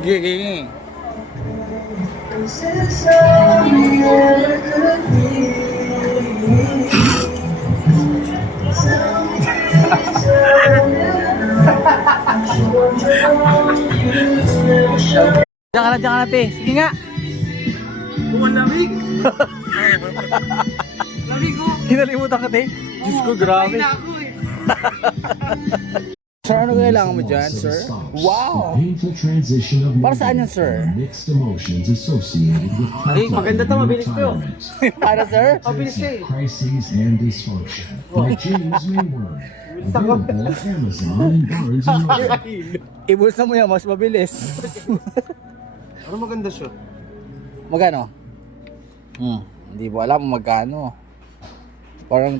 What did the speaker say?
Gigi. Diyan ka na, te. Sige nga. Buwan lamig. Lamig ko. Kinalimutan ka, te. Diyos ko, grabe. Kain na ako eh. Sir, ano kailangan mo dyan, sir? Wow! Para saan yan, sir? Ay, maganda to, mabilis to. Para, sir? Mabilis to eh. Crises and dysfunction by James Mayworm. Available at Amazon and Barnes and Noble. Ibulsa mo yan, mas mabilis. Ano maganda siya? Magkano? Hindi mo alam magkano. Parang